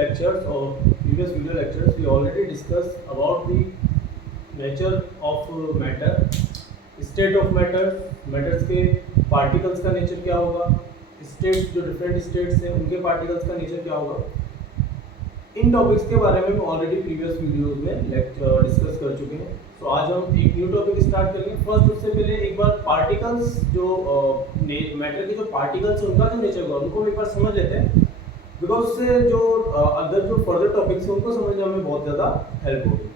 lectures or previous video lectures, we already discussed about the nature of matter, state of matter, matters के particles का nature क्या होगा, states जो different states हैं उनके particles का nature क्या होगा. इन टॉपिक्स के बारे में हम ऑलरेडी प्रीवियस वीडियोस में लेक्चर डिस्कस कर चुके हैं. तो आज हम एक न्यू टॉपिक स्टार्ट करेंगे. फर्स्ट उससे पहले एक बार पार्टिकल्स जो मैटर के जो पार्टिकल्स उनका जो नेचर होगा उनको एक बार समझ लेते हैं, बिकॉज उससे जो अदर जो फर्दर टॉपिक्स हैं उनको समझने में बहुत ज़्यादा हेल्प होगी.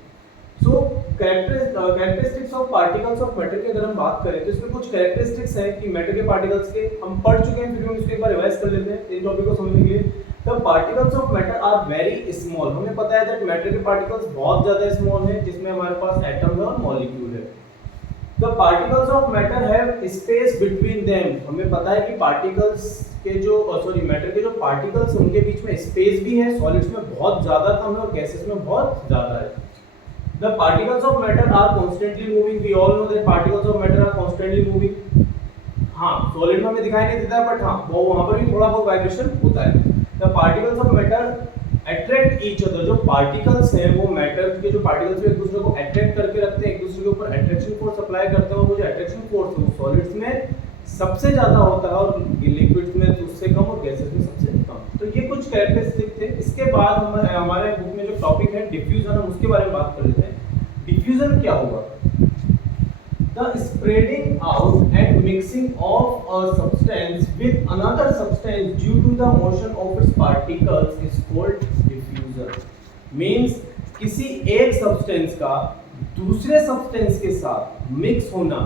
So characteristics of particles of matter की अगर हम बात करें तो इसमें कुछ कैरेक्टरिस्टिक्स हैं कि मैटर के पार्टिकल्स के हम पढ़ चुके हैं, फिर हम इसको एक बार रिवाइज कर लेते हैं इन टॉपिक को समझने के लिए. The particles of matter are very small. हमें पता है that matter के particles बहुत ज़्यादा small हैं, जिसमें हमारे पास एटम है और मॉलिक्यूल है. The particles of matter have space between them. हमें पता है कि particles के जो matter के जो particles हैं उनके बीच में space भी है, solids में बहुत ज़्यादा कम है और gases में बहुत ज़्यादा है. The particles of matter are constantly moving. We all know that particles of matter are constantly moving. हाँ, solid में हमें दिखाई नहीं देता है, but हाँ, वो वहाँ पर भी थोड़ा बहुत वाइब्रेशन होता है. The particles of matter attract each other. जो particles हैं वो matter के जो particles हैं एक दूसरे को attract करके रखते हैं, एक दूसरे के ऊपर attraction force अप्लाई करते हैं और वो जो attraction force है वो solids में सबसे ज़्यादा होता है और liquids में उससे कम और gases में सबसे कम. तो ये कुछ characteristics थे. इसके बाद हम हमारे बुक में जो टॉपिक है diffusion, हम उसके बारे में बात कर लेते हैं. diffusion क्या होगा? The spreading out and mixing of a substance with another substance due to the motion of its particles is called diffusion. Means किसी एक substance का दूसरे substance के साथ mix होना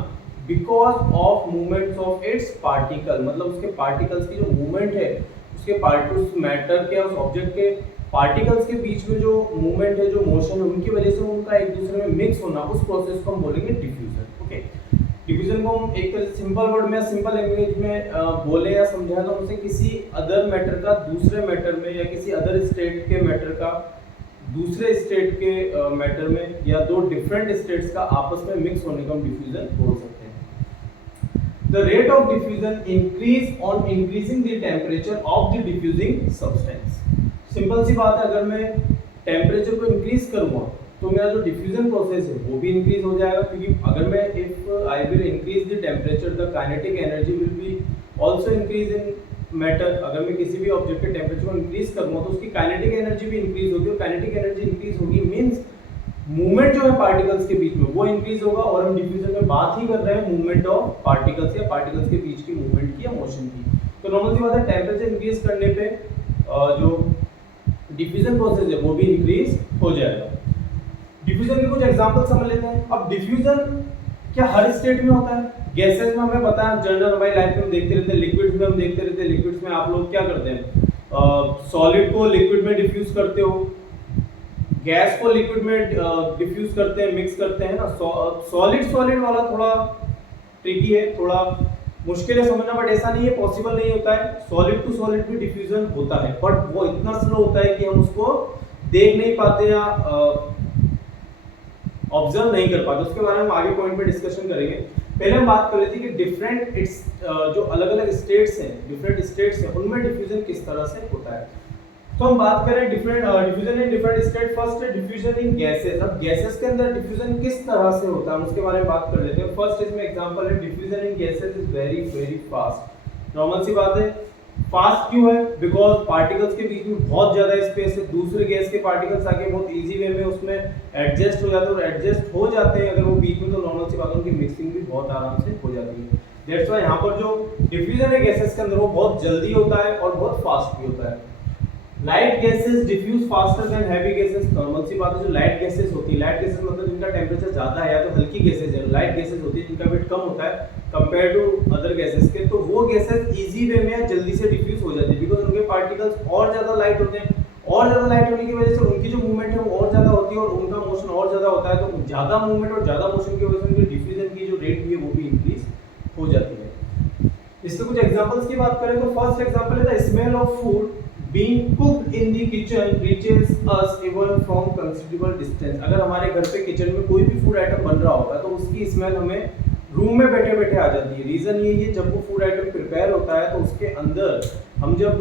because of movements of its particle, मतलब उसके particles की जो movement है उसके उस matter के उस object के पार्टिकल्स के बीच में जो मूवमेंट है, जो मोशन है, उनकी वजह से उनका एक दूसरे में मिक्स होना, उस प्रोसेस को हम बोलेंगे डिफ्यूजन. ओके, डिफ्यूजन को हम एक तरह सिंपल वर्ड में, सिंपल लैंग्वेज में बोले या समझाए तो उसे किसी अदर मैटर का दूसरे मैटर में या किसी अदर स्टेट के मैटर का दूसरे स्टेट के मैटर में या दो डिफरेंट स्टेट्स का आपस में मिक्स होने को हम डिफ्यूजन बोल सकते हैं. The rate of diffusion increase on increasing the temperature of the diffusing substance. Simple सी बात है, अगर मैं टेम्परेचर को इंक्रीज करूँगा तो मेरा जो डिफ्यूजन प्रोसेस है वो भी इंक्रीज हो जाएगा, क्योंकि अगर मैं if I will increase the temperature the kinetic energy will be also increase in matter. अगर मैं किसी भी ऑब्जेक्ट के टेम्परेचर को इंक्रीज करूँगा तो उसकी काइनेटिक एनर्जी भी इंक्रीज होगी और काइनेटिक एनर्जी इंक्रीज होगी मीन्स मूवमेंट जो है पार्टिकल्स के बीच में वो इंक्रीज होगा. और हम डिफ्यूजन में बात ही कर रहे हैं मूवमेंट ऑफ पार्टिकल्स या पार्टिकल्स के बीच की मूवमेंट की या मोशन की. तो नॉर्मल सी बात है, टेम्परेचर इंक्रीज करने पे जो डिफ्यूजन प्रोसेस है वो भी इंक्रीज हो जाएगा. डिफ्यूजन के कुछ एग्जांपल समझ लेते हैं. अब डिफ्यूजन क्या हर स्टेट में होता है? गैसेस में हमें पता है, जनरल हमारी लाइफ में हम देखते रहते हैं, लिक्विड्स में हम देखते रहते हैं. लिक्विड्स में आप लोग क्या करते हैं? सॉलिड को लिक्विड में डिफ्यूज करते हो, गैस को लिक्विड में डिफ्यूज करते हैं, मिक्स करते हैं ना. सॉलिड वाला थोड़ा ट्रिकी है, थोड़ा मुश्किल है समझना, बट ऐसा नहीं है पॉसिबल नहीं होता है. सॉलिड टू सॉलिड भी डिफ्यूजन होता है, बट वो इतना स्लो होता है कि हम उसको देख नहीं पाते या ऑब्जर्व नहीं कर पाते. उसके बारे में हम आगे पॉइंट पे डिस्कशन करेंगे. पहले हम बात कर लेते हैं कि डिफरेंट जो अलग अलग स्टेट्स हैं, डिफरेंट स्टेट्स हैं, उनमें डिफ्यूजन किस तरह से होता है. तो हम बात करें different diffusion in different state. First है डिफ्यूजन इन गैसेस. अब गैसेस के अंदर डिफ्यूजन किस तरह से होता है उसके बारे में बात कर लेते हैं. फर्स्ट इसमें एग्जांपल है diffusion in gases is very very fast. Normal सी बात है, फास्ट क्यों है? बिकॉज पार्टिकल्स के बीच में बहुत ज्यादा स्पेस है, दूसरे गैस के पार्टिकल्स आके बहुत इजी वे में उसमें एडजस्ट हो जाते हैं और एडजस्ट हो जाते हैं अगर वो बीच में, तो नॉर्मल सी बात है उनकी मिक्सिंग भी बहुत आराम से हो जाती है. दैट्स व्हाई यहाँ पर जो डिफ्यूजन है गैसेस के अंदर वो बहुत जल्दी होता है और बहुत फास्ट भी होता है. Light gases diffuse faster than heavy gases. Normal सी बात है, जो लाइट गैसेस होती है, लाइट गैसेस मतलब जिनका टेम्परेचर ज्यादा है या तो हल्की गैसेस है, लाइट गैसेस होती है जिनका वेट कम होता है कंपेयर टू अदर गैसेस के, तो वो गैसेस इजी वे में जल्दी से डिफ्यूज हो जाती है बिकॉज उनके पार्टिकल्स और ज्यादा लाइट होते हैं. और ज्यादा लाइट होने की वजह से उनकी जो मूवमेंट है वो और ज्यादा होती है और उनका मोशन और ज्यादा होता है. तो ज्यादा मूवमेंट और ज्यादा मोशन की वजह से उनके डिफ्यूजन की जो रेट भी है वो भी इंक्रीज हो जाती है. इसके कुछ एग्जांपल्स की बात करें तो फर्स्ट एग्जांपल है the smell of food being cooked in the kitchen reaches us even from considerable distance. अगर हमारे घर पे किचन में कोई भी फूड आइटम बन रहा होगा तो उसकी स्मेल हमें रूम में बैठे बैठे आ जाती है. रीजन ये है, जब वो फूड आइटम प्रिपेयर होता है तो उसके अंदर हम जब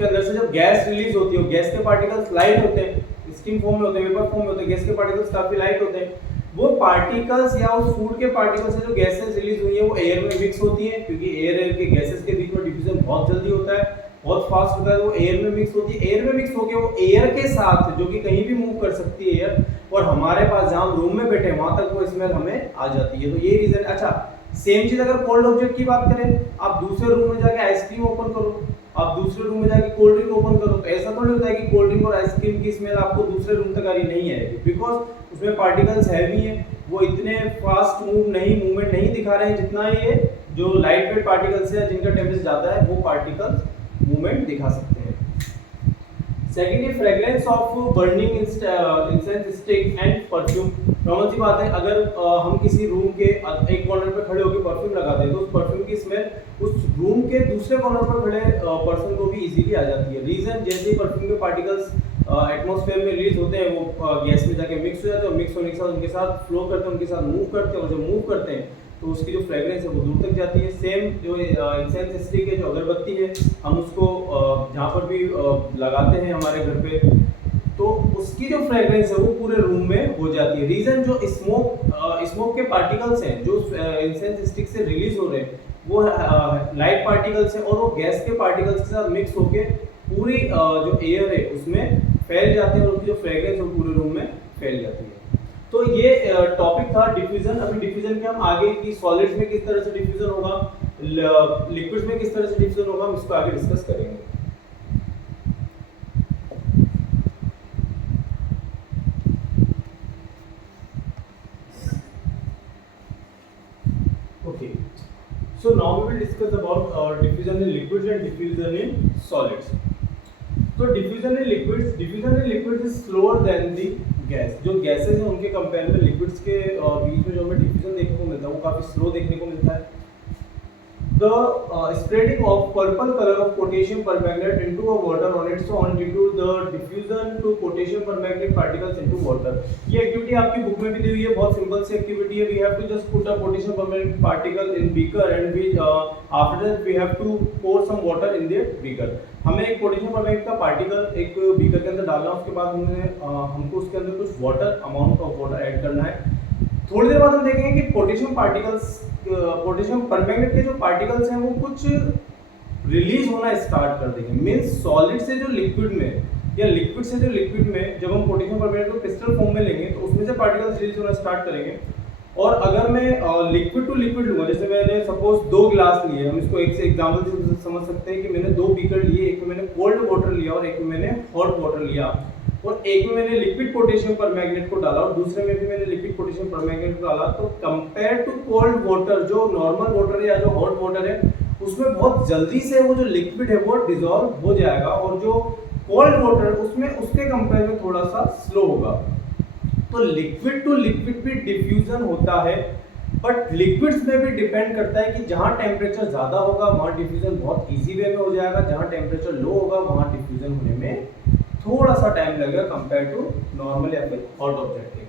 उसके अंदर से जब गैस रिलीज होती है, गैस के पार्टिकल्स लाइट होते हैं, स्टीम फॉर्म में होते हैं, वेपर फॉर्म में होते हैं, गैस के पार्टिकल्स काफी लाइट होते हैं। वो पार्टिकल्स या उस फूड के पार्टिकल्स से जो गैसेस रिलीज हुई है वो एयर में मिक्स होती है, क्योंकि एयर के गैसेस के बीच में डिफ्यूजन बहुत जल्दी होता है, बहुत फास्ट होता है, वो एयर में मिक्स होती है। एयर में मिक्स होकर वो एयर के साथ जो कि कहीं भी मूव कर सकती है एयर, और हमारे पास जहां हम रूम में बैठे हैं वहां तक वो स्मेल हमें आ जाती है। तो ये रीजन। अच्छा, सेम चीज अगर कोल्ड ऑब्जेक्ट की बात करें, आप दूसरे रूम में जाके आइसक्रीम ओपन करो, आप दूसरे रूम में जाके कोल्ड ड्रिंक ओपन करो, तो ऐसा थोड़ी होता है कि कोल्ड ड्रिंक और आइसक्रीम की स्मेल आपको दूसरे रूम तक आ रही नहीं आएगी, बिकॉज उसमें पार्टिकल्स हैवी हैं, वो इतने फास्ट मूवमेंट नहीं दिखा रहे हैं जितना ये जो लाइट वेट पार्टिकल्स है जिनका टेम्परेचर ज्यादा है वो पार्टिकल्स मूवमेंट दिखा सकते हैं। Secondly, fragrance of burning incense stick and perfume. Normal सी बात है, अगर हम किसी रूम के एक कॉर्नर पे खड़े होकर परफ्यूम लगाते हैं तो उस परफ्यूम की स्मेल उस रूम के दूसरे कॉर्नर पर खड़े पर्सन को भी इजीली आ जाती है। रीजन, जैसे ही परफ्यूम के पार्टिकल्स एटमॉस्फेयर में रिलीज होते हैं वो गैस में जाके मिक्स हो जाते हैं, मिक्स होने के साथ उनके साथ फ्लो करते हैं, उनके साथ मूव करते हैं, और जब मूव करते हैं तो उसकी जो फ्रेग्रेंस है वो दूर तक जाती है। सेम जो इंसेंस स्टिक है, जो अगरबत्ती है, हम उसको जहाँ पर भी लगाते हैं हमारे घर पे, तो उसकी जो फ्रेग्रेंस है वो पूरे रूम में हो जाती है। रीजन, जो स्मोक के पार्टिकल्स हैं जो इंसेंस स्टिक से रिलीज हो रहे हैं वो लाइट पार्टिकल्स हैं, और वो गैस के पार्टिकल्स के साथ मिक्स होके पूरी जो एयर है उसमें फैल जाते हैं, और उसकी जो फ्रेग्रेंस है वो पूरे रूम में फैल जाती है। तो ये टॉपिक था डिफ्यूजन। अभी डिफ्यूजन के हम आगे की सॉलिड्स में किस तरह से डिफ्यूजन होगा, लिक्विड्स में किस तरह से डिफ्यूजन होगा, हम इसको आगे डिस्कस करेंगे। Okay, so now we will discuss about diffusion in liquids and diffusion in solids. तो diffusion in liquids is slower then the gas. जो गैसेस हैं उनके कंपेयर में लिक्विड्स के बीच में जो हमें डिफ्यूजन देखने को मिलता है वो काफी स्लो देखने को मिलता है। The spreading of purple color of potassium permanganate into a water on its own due to the diffusion to potassium permanganate particles into water। ये एक्टिविटी आपकी बुक में भी दी हुई है, बहुत सिंपल सी एक्टिविटी है। We have to just put a potassium permanganate particle in beaker and we after that we have to pour some water in the beaker। हमें एक पोटेशियम परमैंगनेट का पार्टिकल एक बीकर के अंदर डालना है, उसके बाद हमको उसके अंदर कुछ water, amount of water add करना है। थोड़ी देर बाद हम देखेंगे कि पोटेशियम परमैंगनेट के जो पार्टिकल्स हैं वो कुछ रिलीज होना स्टार्ट कर देंगे। मींस सॉलिड से जो लिक्विड में या लिक्विड से जो लिक्विड में जब हम पोटेशियम परमैंगनेट को क्रिस्टल फॉर्म में लेंगे तो उसमें से पार्टिकल्स रिलीज होना स्टार्ट करेंगे। और अगर मैं लिक्विड टू लिक्विड लूंगा, जैसे मैंने सपोज 2 गिलास लिए, हम इसको एक से एग्जांपल से समझ सकते हैं कि मैंने 2 बीकर लिए, एक में मैंने कोल्ड वाटर लिया और एक में मैंने हॉट वाटर लिया, और एक में मैंने लिक्विड पोटेशियम परमैंगनेट को डाला और दूसरे में भी मैंने लिक्विड पोटेशियम परमैंगनेट को डाला। तो कंपेयर टू कोल्ड वाटर, जो नॉर्मल वाटर है या जो हॉट वाटर है उसमें बहुत जल्दी से वो जो लिक्विड है वो डिसॉल्व हो जाएगा, और जो कोल्ड वाटर उसमें उसके कंपेयर में थोड़ा सा स्लो होगा। तो लिक्विड टू लिक्विड भी डिफ्यूजन होता है, बट लिक्विड्स में भी डिपेंड करता है कि जहां टेम्परेचर ज्यादा होगा वहां डिफ्यूजन बहुत इजी वे में हो जाएगा, जहां टेम्परेचर लो होगा वहां डिफ्यूजन होने में थोड़ा सा टाइम लगेगा कंपेयर टू नॉर्मल या फिर हॉट ऑब्जेक्ट के।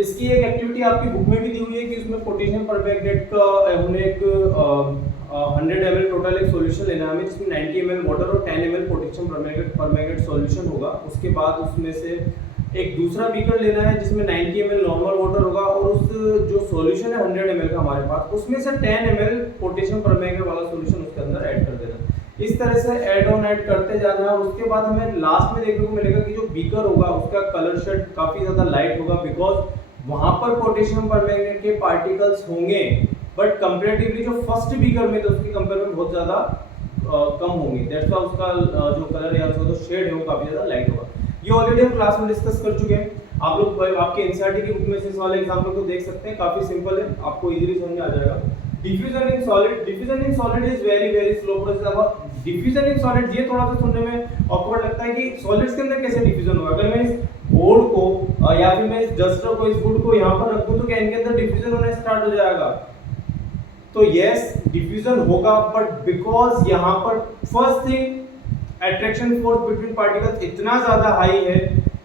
इसकी एक एक्टिविटी आपकी बुक में भी दी हुई है कि उसमें पोटेशियम परमैंगनेट का हमने एक 100 ml टोटल एक सॉल्यूशन लेना है हमें, जिसमें 90 ml वाटर और 10 ml पोटेशियम परमैंगनेट सॉल्यूशन होगा। उसके बाद उसमें से एक दूसरा बीकर लेना है जिसमें 90 ml नॉर्मल वाटर होगा, और उस जो सॉल्यूशन है 100 ml का हमारे पास, उसमें से 10 ml पोटेशियम परमैंगनेट वाला सॉल्यूशन उसके अंदर ऐड कर देना। इस तरह से ऐड करते जाना है। उसके बाद हमें लास्ट में देखने को मिलेगा कि जो बीकर होगा उसका कलर शेड काफी ज्यादा लाइट होगा, बिकॉज वहां पर पोटेशियम परमैंगनेट के पार्टिकल्स होंगे, बट कंपैरेटिवली जो फर्स्ट बीकर में तो उसके कंपेयर में बहुत ज्यादा कम होंगे। दैट्स व्हाई उसका जो कलर है उसका जो शेड है वो काफी ज्यादा लाइट होगा। ये ऑलरेडी हम क्लास में डिस्कस कर चुके हैं। आप लोग आपके एनसीईआरटी की बुक में से इस वाले एग्जांपल को देख सकते हैं, काफी सिंपल है, आपको इजीली समझ में आ जाएगा। Diffusion in solid is very slow process. अब डिफ्यूजन इन सॉलिड ये थोड़ा सा सुनने में ऑकवर्ड लगता है कि सॉलिड्स के अंदर कैसे डिफ्यूजन होगा। अगर मैं इस बोर्ड को या फिर मैं इस डस्टर को, इस वुड को यहाँ पर रख दूं तो क्या इनके अंदर डिफ्यूजन होना स्टार्ट हो जाएगा? तो यस, डिफ्यूजन होगा, बट बिकॉज यहाँ पर first thing attraction force between particles इतना ज्यादा हाई है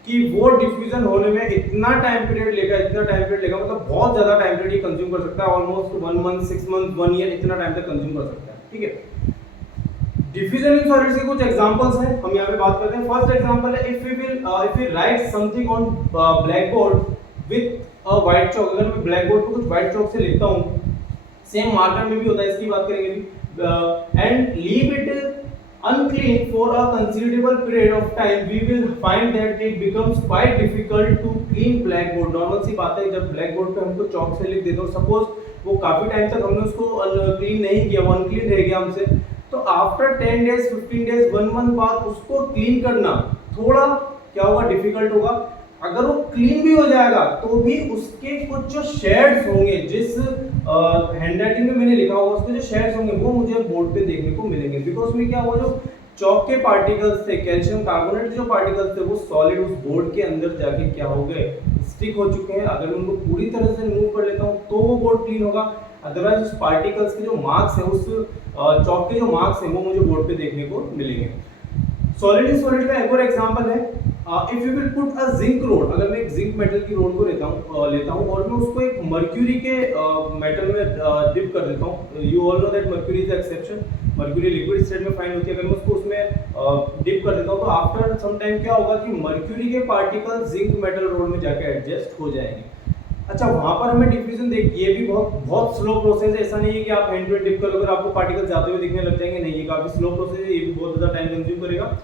कि वो डिफ्यूजन होने में इतना टाइम पीरियड लेगा, मतलब बहुत ज्यादा टाइम पीरियड कंज्यूम कर सकता है, ऑलमोस्ट 1 मंथ, 6 मंथ, 1 ईयर, इतना टाइम तक कंज्यूम कर सकता है। ठीक है, डिफ्यूजन इन सॉलिड्स के कुछ एग्जांपल्स हैं, हम यहाँ पे बात करते हैं। फर्स्ट एग्जांपल है, if we write something on black board with a white chalk. अगर मैं ब्लैक बोर्ड पे कुछ व्हाइट चॉक से लिखता हूँ, सेम मार्कर में भी होता है, इसकी बात करेंगे भी, and leave it unclean for a considerable period of time, we will find that it becomes quite difficult to clean blackboard। Normal सी बात है, जब ब्लैक बोर्ड पे हमको चॉक से लिख देते हो, सपोज वो काफी टाइम तक हमने उसको क्लीन नहीं किया, अनक्लीन रह गया हमसे, तो आफ्टर 10 डेज 15 डेज 1 मंथ बाद उसको क्लीन करना थोड़ा क्या होगा, डिफिकल्ट होगा। अगर वो क्लीन भी हो जाएगा तो भी उसके कुछ जो शेड्स होंगे, जिस हैंडराइटिंग में मैंने लिखा होगा उसके जो शेड्स होंगे वो मुझे बोर्ड पे देखने को मिलेंगे, बिकॉज में क्या हुआ, जो चॉक के पार्टिकल्स थे, कैल्शियम कार्बोनेट जो पार्टिकल्स थे, वो सॉलिड उस बोर्ड के अंदर जाके क्या हो गए, स्टिक हो चुके हैं। अगर मैं उनको पूरी तरह से रिमूव कर लेता हूँ तो वो बोर्ड क्लीन होगा, अदरवाइज उस पार्टिकल्स के जो मार्क्स हैं, उस चॉक के जो मार्क्स हैं, वो मुझे बोर्ड पे देखने को मिलेंगे। सॉलिड इन सॉलिड का एक और एग्जांपल है, if you will put a zinc road. अगर मैं एक जिंक मेटल की रोड को लेता हूँ और मैं उसको एक मर्क्यूरी के मेटल में डिप कर देता हूँ। You all know that mercury is exception, mercury liquid state में फाइंड होती है। अगर मैं उसको उसमें डिप कर देता हूँ तो आफ्टर सम टाइम क्या होगा कि मर्क्यूरी के पार्टिकल जिंक मेटल रोड में जाकर एडजस्ट हो जाएंगे। अच्छा, वहां पर हमें डिफ्यूजन देख, ये भी बहुत स्लो प्रोसेस है। ऐसा नहीं है कि आप हैंड टू हैंड डिप करोगे आपको पार्टिकल जाते हुए दिखने लग जाएंगे, नहीं, ये काफी स्लो प्रोसेस है, ये भी बहुत ज्यादा टाइम कंज्यूम करेगा।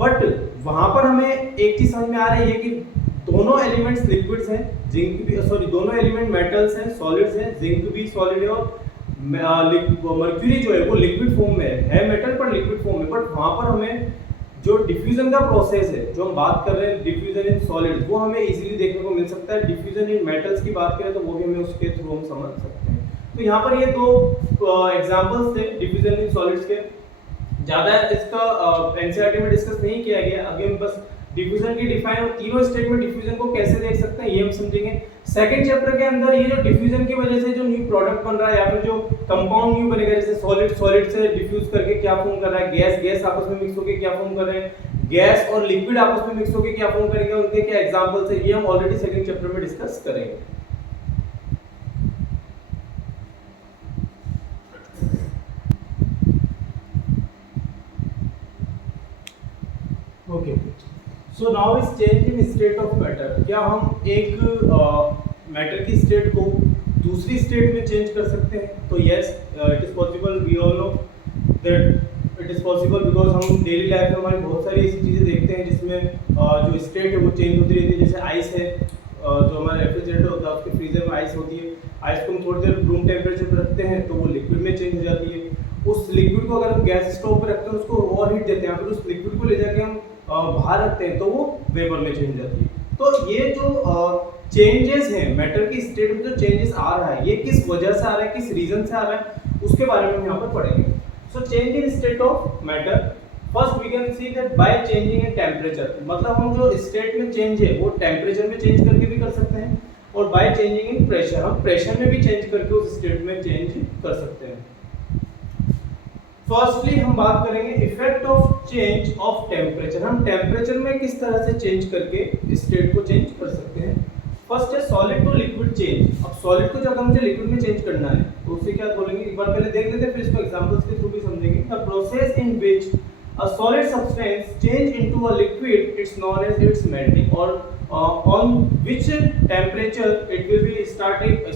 बट वहां पर हमें एक चीज समझ में आ रही है कि दोनों एलिमेंट्स लिक्विड्स हैं, जिंक भी, सॉरी, दोनों एलिमेंट मेटल्स हैं, सॉलिड्स हैं, जिंक भी सॉलिड है और मर्क्यूरी जो है वो लिक्विड फॉर्म में है मेटल पर लिक्विड फॉर्म में। बट वहां पर हमें जो डिफ्यूजन का प्रोसेस है, जो हम बात कर रहे हैं डिफ्यूजन इन सॉलिड्स, वो हमें इजीली देखने को मिल सकता है। डिफ्यूजन इन मेटल्स की बात करें तो वो भी हमें उसके थ्रू हम समझ सकते हैं। तो यहाँ पर ये दो एग्जांपल्स थे डिफ्यूजन इन सॉलिड्स के। ज्यादा इसका एनसीईआरटी में डिस्कस नहीं किया गया, अभी हम बस डिफ्यूजन की डिफाइन और तीनों स्टेट में डिफ्यूजन को कैसे देख सकते हैं ये हम समझेंगे। सेकंड चैप्टर के अंदर ये जो डिफ्यूजन की वजह से जो न्यू प्रोडक्ट बन रहा है या फिर जो कंपाउंड न्यू बनेगा, जैसे सॉलिड सॉलिड से डिफ्यूज करके क्या फॉर्म कर रहा है, गैस गैस आपस में मिक्स होकर क्या फॉर्म कर रहे हैं, गैस और लिक्विड आपस में मिक्स होकर क्या फॉर्म करेंगे, उनके क्या एग्जांपल्स है, ये हम ऑलरेडी सेकंड चैप्टर में डिस्कस करेंगे। Okay, so now is change in state of matter. क्या हम एक मैटर की स्टेट को दूसरी स्टेट में चेंज कर सकते हैं? तो yes, it is possible. We all know that it is possible, because हम डेली लाइफ में हमारी बहुत सारी ऐसी चीज़ें देखते हैं जिसमें जो स्टेट है वो चेंज होती रहती है। जैसे आइस है, जो हमारा रेफ्रिजरेटर होता है उसके फ्रीजर में आइस होती है, आइस को हम थोड़ी देर रूम टेम्परेचर पर रखते हैं तो वो लिक्विड में चेंज हो जाती है। उस लिक्विड को अगर हम गैस स्टोव पर रखते हैं, उसको ओवर हीट देते हैं, फिर उस लिक्विड को ले जाके हम बाहर रखते हैं तो वो वेपर में चेंज हो जाती है। तो ये जो चेंजेस हैं मैटर की स्टेट में, जो चेंजेस आ रहा है, ये किस वजह से आ रहा है, किस रीजन से आ रहा है, उसके बारे में हम यहाँ पर पढ़ेंगे। So change in state of matter, first we can see that by changing in temperature. मतलब हम जो स्टेट में चेंज है वो टेम्परेचर में चेंज करके भी कर सकते हैं, और बाय चेंजिंग इन प्रेशर, हम प्रेशर में भी चेंज करके उस स्टेट में चेंज कर सकते हैं। फर्स्टली हम बात करेंगे effect of change of temperature. हम टेम्परेचर में किस तरह से चेंज करके स्टेट को चेंज कर सकते हैं। फर्स्ट है सॉलिड टू लिक्विड चेंज। अब सॉलिड को जब मुझे लिक्विड में चेंज करना है तो उससे क्या बोलेंगे, एक बार पहले देख लेते हैं, फिर इसको एग्जांपल्स के थ्रू भी समझेंगे। The process in which a solid substance change into a liquid, it's known as its melting, or on which temperature it will be started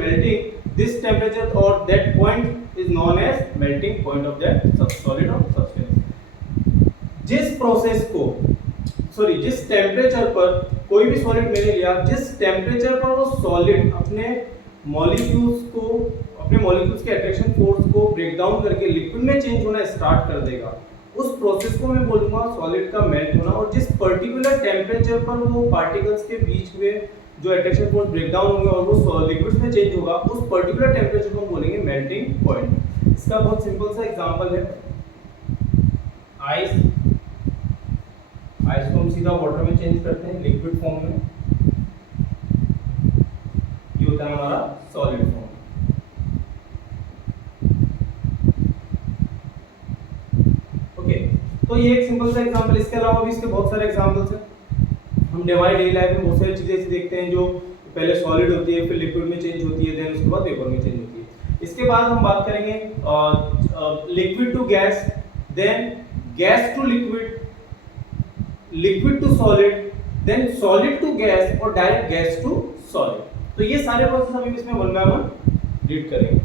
melting. This temperature or that point is known as melting point of that solid or substance। जिस process को जिस temperature पर कोई भी solid मैंने लिया, जिस temperature पर वो सॉलिड अपने मॉलिक्यूल्स के अट्रैक्शन फोर्स को ब्रेक डाउन करके लिक्विड में चेंज होना स्टार्ट कर देगा, उस प्रोसेस को मैं बोलूंगा सॉलिड का मेल्ट होना। और जिस पर्टिकुलर टेम्परेचर पर वो पार्टिकल्स के बीच में जो अट्रैक्शन फोर्स ब्रेक डाउन होंगे और वो लिक्विड्स में चेंज होगा, उस पर्टिकुलर टेम्परेचर को हम बोलेंगे मेल्टिंग पॉइंट। इसका बहुत सिंपल सा एग्जांपल है आइस। आइस को हम सीधा वाटर में चेंज करते हैं लिक्विड फॉर्म में, ये होता है हमारा सॉलिड फॉर्म। ओके, तो ये एक सिंपल सा एग्जांपल। इसके अलावा भी इसके बहुत सारे एग्जांपल्स हैं। हम डेली लाइफ में बहुत सारी चीजें ऐसी देखते हैं जो पहले सॉलिड होती है, फिर लिक्विड में चेंज होती है, देन उसके बाद वेपर में चेंज होती है। इसके बाद हम बात करेंगे liquid to gas, then gas to liquid, liquid to solid, then solid to gas और डायरेक्ट गैस टू सॉलिड। तो ये सारे प्रोसेस हम इसमें वन बाय वन रीड करेंगे।